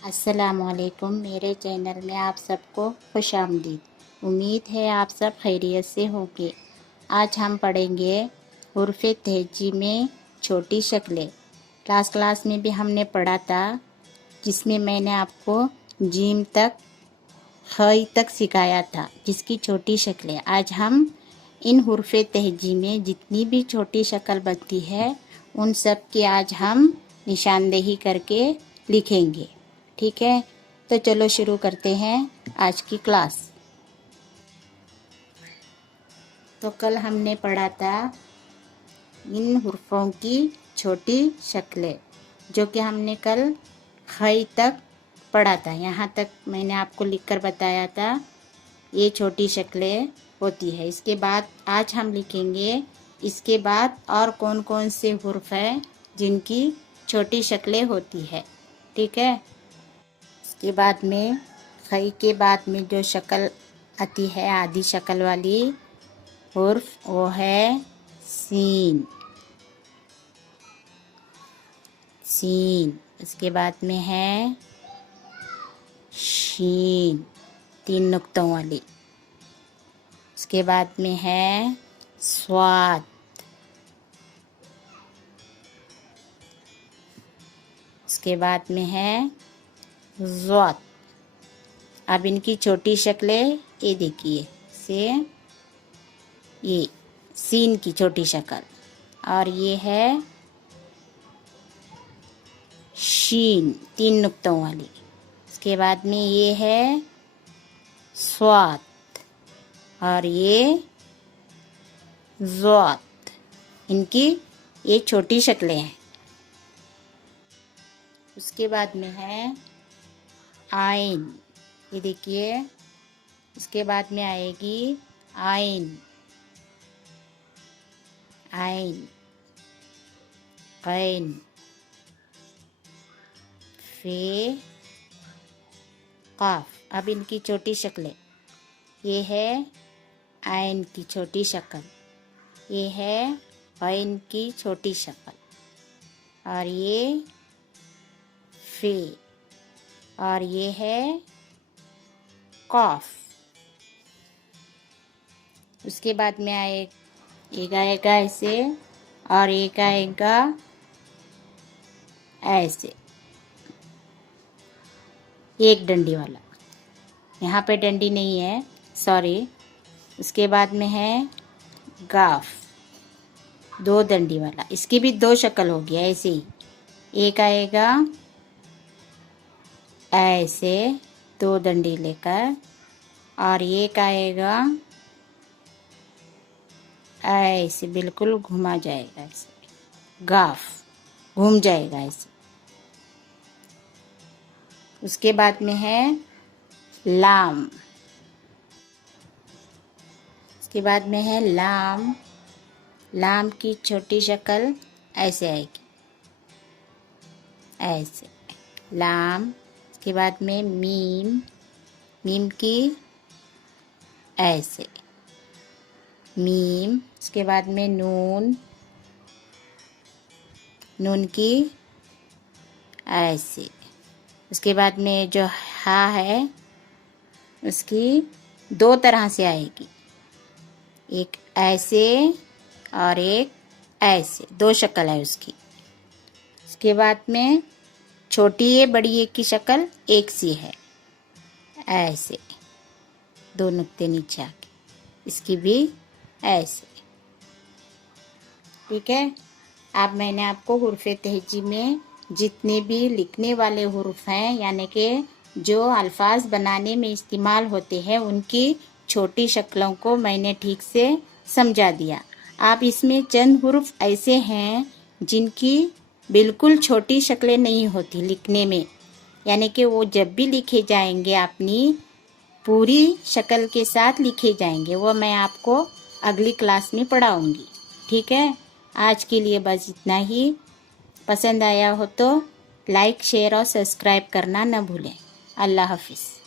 अस्सलामुअलैकुम। मेरे चैनल में आप सबको खुश आमदीद। उम्मीद है आप सब खैरियत से होंगे। आज हम पढ़ेंगे हुर्फ़े तहजी में छोटी शक्लें। क्लास में भी हमने पढ़ा था, जिसमें मैंने आपको जीम तक खई तक सिखाया था, जिसकी छोटी शक्लें। आज हम इन हुर्फ़े तहजी में जितनी भी छोटी शक्ल बनती है उन सब की आज हम निशानदेही करके लिखेंगे। ठीक है, तो चलो शुरू करते हैं आज की क्लास। तो कल हमने पढ़ा था इन हुर्फ़ों की छोटी शक्लें, जो कि हमने कल खई तक पढ़ा था। यहाँ तक मैंने आपको लिखकर बताया था ये छोटी शक्लें होती है। इसके बाद आज हम लिखेंगे इसके बाद और कौन कौन से हुर्फ़ हैं जिनकी छोटी शक्लें होती है। ठीक है, इसके बाद में खई के बाद में जो शक्ल आती है आधी शक्ल वाली हुर्फ़, वो है सीन। सीन। उसके बाद में है शीन, 3 नुक्तों वाली। उसके बाद में है स्वाद। उसके बाद में है ज़्वात। अब इनकी छोटी शक्लें ये देखिए, से ये सीन की छोटी शक्ल, और ये है शीन, 3 नुक्तों वाली। इसके बाद में ये है स्वात, और ये ज़्वात। इनकी ये छोटी शक्लें हैं। उसके बाद में है आइन। ये देखिए, इसके बाद में आएगी आइन। आइन, कैन, फे, काफ। अब इनकी छोटी शक्लें, ये है आइन की छोटी शक्ल, ये है कैन की छोटी शक्ल, और ये फे, और ये है कॉफ। उसके बाद में एक आएगा ऐसे, और एक आएगा ऐसे, एक डंडी वाला। यहाँ पे डंडी नहीं है, सॉरी। उसके बाद में है गाफ, 2 डंडी वाला। इसकी भी 2 शक्ल हो गया ऐसे ही। एक आएगा ऐसे 2 डंडी लेकर, और एक आएगा ऐसे, बिल्कुल घुमा जाएगा ऐसे, गाफ, घूम जाएगा ऐसे। उसके बाद में है लाम। उसके बाद में है लाम। लाम की छोटी शक्ल ऐसे आएगी, ऐसे लाम। उसके बाद में मीम। मीम की ऐसे मीम। उसके बाद में नून। नून की ऐसे। उसके बाद में जो हा है उसकी 2 तरह से आएगी, एक ऐसे और एक ऐसे, 2 शक्ल है उसकी। उसके बाद में छोटी है बड़ी है की शक्ल एक सी है, ऐसे 2 नुक्ते नीचे आके, इसकी भी ऐसे। ठीक है, अब मैंने आपको हुर्फ़े तहजी में जितने भी लिखने वाले हुर्फ़ हैं, यानी कि जो अल्फाज बनाने में इस्तेमाल होते हैं, उनकी छोटी शक्लों को मैंने ठीक से समझा दिया। आप इसमें चंद हुर्फ़ ऐसे हैं जिनकी बिल्कुल छोटी शक्लें नहीं होती लिखने में, यानी कि वो जब भी लिखे जाएंगे अपनी पूरी शक्ल के साथ लिखे जाएंगे। वो मैं आपको अगली क्लास में पढ़ाऊँगी। ठीक है, आज के लिए बस इतना ही। पसंद आया हो तो लाइक, शेयर और सब्सक्राइब करना न भूलें। अल्लाह हाफिज़।